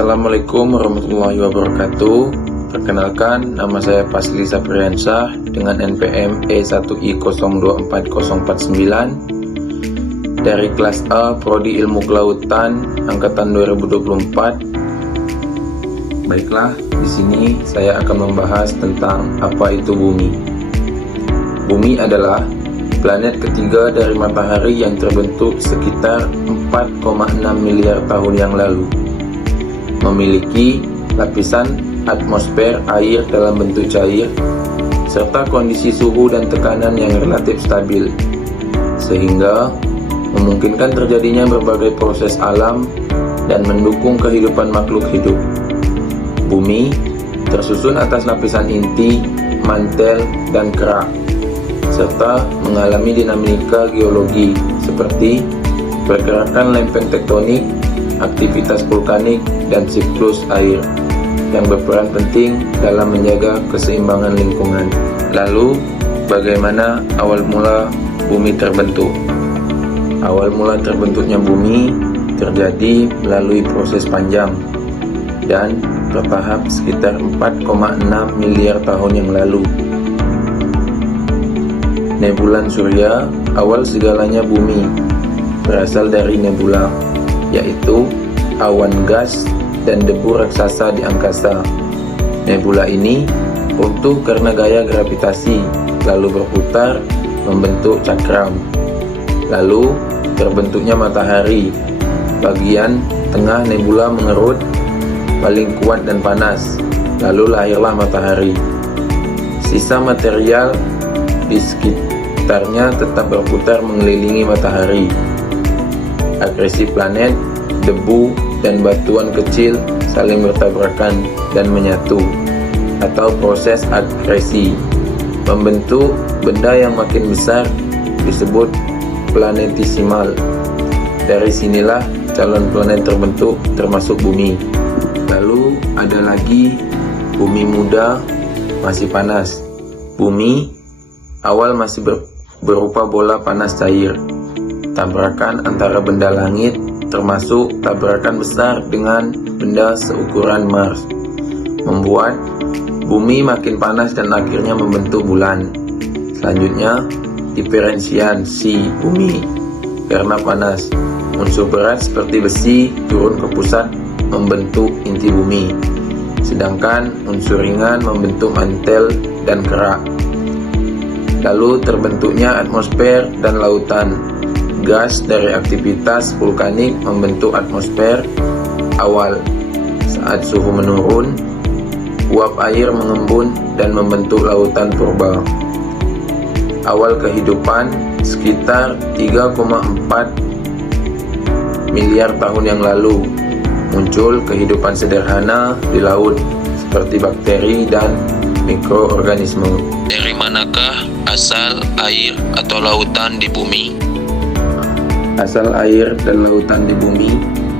Assalamualaikum warahmatullahi wabarakatuh. Perkenalkan, nama saya Fasli Sapriansyah dengan NPM E1I024049 dari kelas A Prodi Ilmu Kelautan angkatan 2024. Baiklah, di sini saya akan membahas tentang apa itu bumi. Bumi adalah planet ketiga dari matahari yang terbentuk sekitar 4,6 miliar tahun yang lalu. Memiliki lapisan atmosfer air dalam bentuk cair, serta kondisi suhu dan tekanan yang relatif stabil, sehingga memungkinkan terjadinya berbagai proses alam dan mendukung kehidupan makhluk hidup. Bumi tersusun atas lapisan inti, mantel, dan kerak, serta mengalami dinamika geologi seperti pergerakan lempeng tektonik, aktivitas vulkanik, dan siklus air yang berperan penting dalam menjaga keseimbangan lingkungan. Lalu, bagaimana awal mula bumi terbentuk? Awal mula terbentuknya bumi terjadi melalui proses panjang dan bertahap sekitar 4,6 miliar tahun yang lalu. Nebulan surya, awal segalanya bumi, berasal dari nebula, yaitu awan gas dan debu raksasa di angkasa. Nebula ini runtuh karena gaya gravitasi, lalu berputar membentuk cakram. Lalu terbentuknya matahari. Bagian tengah nebula mengerut, paling kuat dan panas. Lalu lahirlah matahari. Sisa material di sekitarnya tetap berputar mengelilingi matahari. Akresi planet, debu, dan batuan kecil saling bertabrakan dan menyatu, atau proses akresi, membentuk benda yang makin besar disebut planetesimal. Dari sinilah calon planet terbentuk, termasuk bumi. Lalu ada lagi bumi muda, masih panas. Bumi awal masih berupa bola panas cair, tabrakan antara benda langit, termasuk tabrakan besar dengan benda seukuran Mars, membuat bumi makin panas dan akhirnya membentuk bulan. Selanjutnya, diferensiasi bumi karena panas. Unsur berat seperti besi turun ke pusat membentuk inti bumi, sedangkan unsur ringan membentuk mantel dan kerak. Lalu terbentuknya atmosfer dan lautan. Gas dari aktivitas vulkanik membentuk atmosfer awal. Saat suhu menurun, uap air mengembun dan membentuk lautan purba. Awal kehidupan sekitar 3,4 miliar tahun yang lalu. Muncul kehidupan sederhana di laut seperti bakteri dan mikroorganisme. Dari manakah asal air atau lautan di bumi? Asal air dan lautan di bumi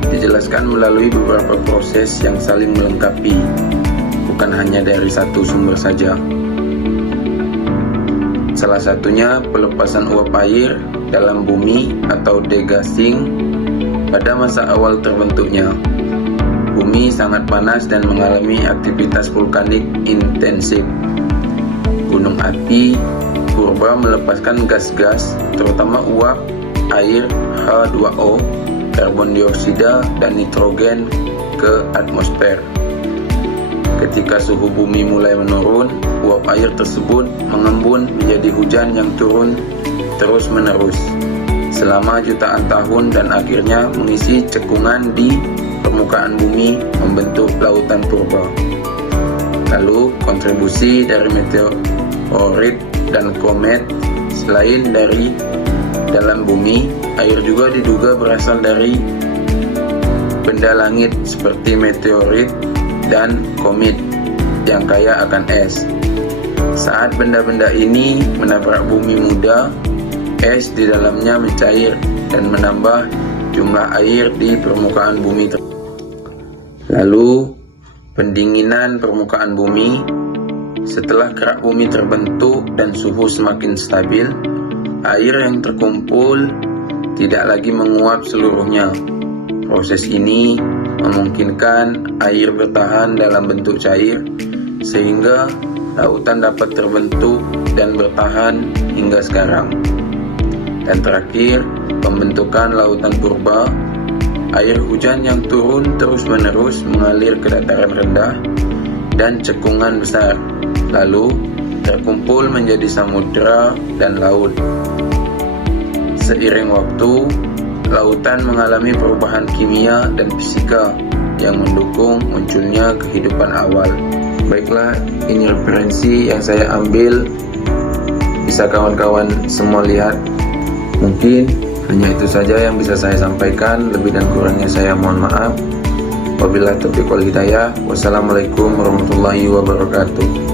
dijelaskan melalui beberapa proses yang saling melengkapi, bukan hanya dari satu sumber saja. Salah satunya pelepasan uap air dalam bumi atau degassing pada masa awal terbentuknya. Bumi sangat panas dan mengalami aktivitas vulkanik intensif. Gunung api purba melepaskan gas-gas, terutama uap, air, H2O, karbon dioksida, dan nitrogen ke atmosfer. Ketika suhu bumi mulai menurun, uap air tersebut mengembun menjadi hujan yang turun terus-menerus selama jutaan tahun dan akhirnya mengisi cekungan di permukaan bumi membentuk lautan purba. Lalu kontribusi dari meteorit dan komet. Selain dari dalam bumi, air juga diduga berasal dari benda langit seperti meteorit dan komet yang kaya akan es. Saat benda-benda ini menabrak bumi muda, es di dalamnya mencair dan menambah jumlah air di permukaan bumi. Lalu, pendinginan permukaan bumi. Setelah kerak bumi terbentuk dan suhu semakin stabil, air yang terkumpul tidak lagi menguap seluruhnya. Proses ini memungkinkan air bertahan dalam bentuk cair, sehingga lautan dapat terbentuk dan bertahan hingga sekarang. Dan terakhir, pembentukan lautan purba. Air hujan yang turun terus-menerus mengalir ke dataran rendah dan cekungan besar, lalu terkumpul menjadi samudera dan laut. Seiring waktu, lautan mengalami perubahan kimia dan fisika yang mendukung munculnya kehidupan awal. Baiklah, ini referensi yang saya ambil, bisa kawan-kawan semua lihat. Mungkin hanya itu saja yang bisa saya sampaikan, lebih dan kurangnya saya mohon maaf. Wabillahi taufiq wal hidayah. Wassalamualaikum warahmatullahi wabarakatuh.